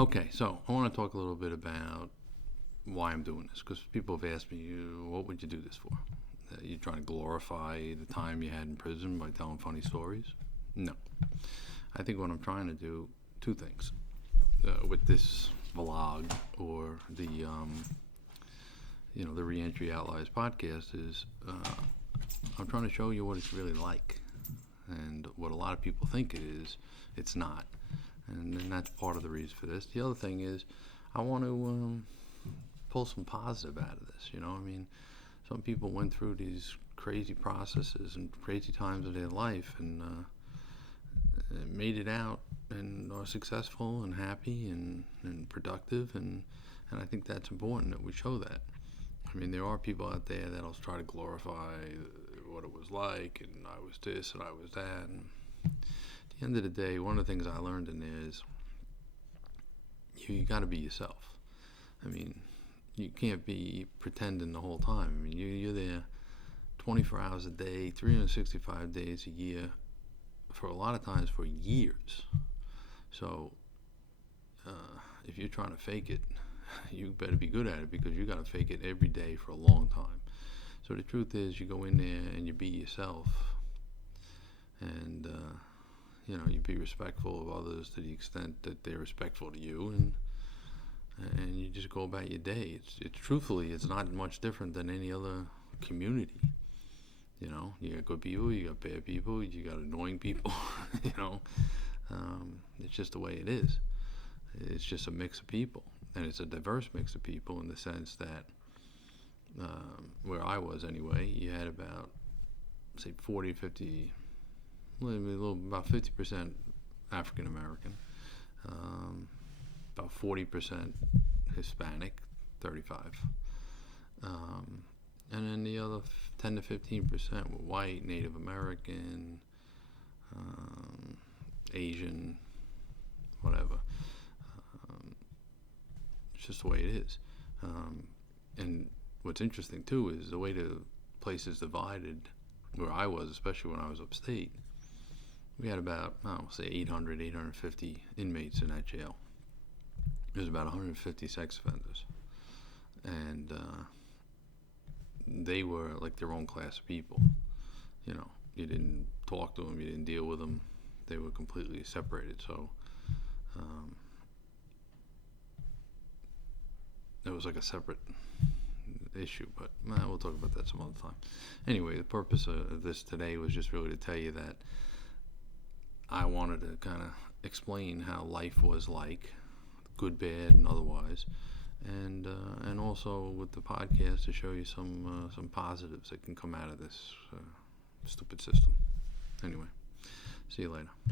Okay, so I want to talk a little bit about why I'm doing this, because people have asked me, what would you do this for? You trying to glorify the time you had in prison by telling funny stories? No. I think what I'm trying to do, two things with this vlog or the Reentry Outliers podcast is I'm trying to show you what it's really like, and what a lot of people think it is, it's not. And that's part of the reason for this. The other thing is, I want to pull some positive out of this. Some people went through these crazy processes and crazy times of their life, and made it out and are successful and happy and productive, and I think that's important that we show that. There are people out there that'll try to glorify what it was like, and I was this and I was that. And at the end of the day, one of the things I learned in there is you got to be yourself. You can't be pretending the whole time. You're there 24 hours a day, 365 days a year, for a lot of times for years. So if you're trying to fake it, you better be good at it, because you got to fake it every day for a long time. So the truth is, you go in there and you be yourself, and you be respectful of others to the extent that they're respectful to you, and you just go about your day. It's truthfully, it's not much different than any other community. You got good people, you got bad people, you got annoying people. It's just the way it is. It's just a mix of people, and it's a diverse mix of people in the sense that where I was anyway, you had about, say, 40, 50, about 50% African American, about 40% Hispanic, 35, and then the other 10 to 15% were white, Native American, Asian, whatever. It's just the way it is. And what's interesting too is the way the place is divided. Where I was, especially when I was upstate, we had about, say 800, 850 inmates in that jail. There's about 150 sex offenders, and they were like their own class of people. You didn't talk to them, you didn't deal with them. They were completely separated. So it was like a separate issue, but we'll talk about that some other time. Anyway, the purpose of this today was just really to tell you that I wanted to kind of explain how life was like, good, bad, and otherwise, and also with the podcast to show you some positives that can come out of this stupid system. Anyway, see you later.